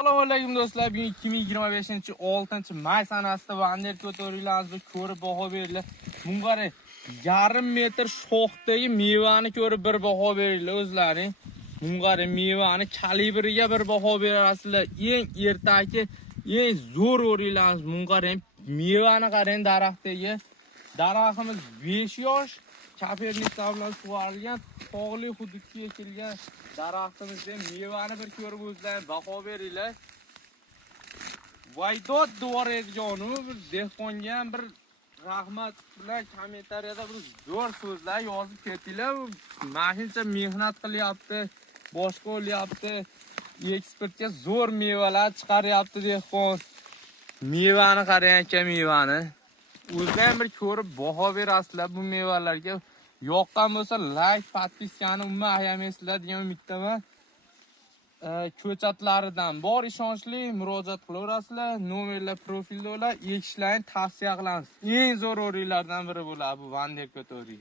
Assalomu alaykum do'stlar. Bugun 2025-6-may sanasida Vander ko'tarilamiz, ko'rib baho beringlar. Bunga yarim metr shoxdagi mevani ko'rib bir baho beringlar o'zlaring. Bunga mevani kalibriga bir baho berasizlar. Eng ertaki, eng zo'r o'ringlarimiz. Bunga mevani qarang daraxtdagi. Daraxtimiz 5 yosh Kaperniklar bilan sug'orilgan, tog'li hududga ekilgan daraxtimizda mevani bir ko'rib o'zlaring baho beringlar. Vaydot Dvorejonu bir dehqonga bir rahmat bilan kommentariyada bir zo'r so'zlar yozib ketinglar. Ma'lumcha mehnat qilyapti, boshqa o'lyapti, ekspertga zo'r mevalar chiqaryapti dehqon. Mevani qarang aka, mevani. O'zlaring bir ko'rib baho berasizlar bu mevalarga. Yoqqan bo'lsa like, podpiskani umuman ayamaysizlar degan umiddaman. Ko'chatlaridan bor ishonchli murojaat qilaverasizlar. Nomerlar profilda ular, ekishlarni tavsiya qilamiz. Eng zo'r o'rinlardan biri bo'ladi bu Vander ko'tori.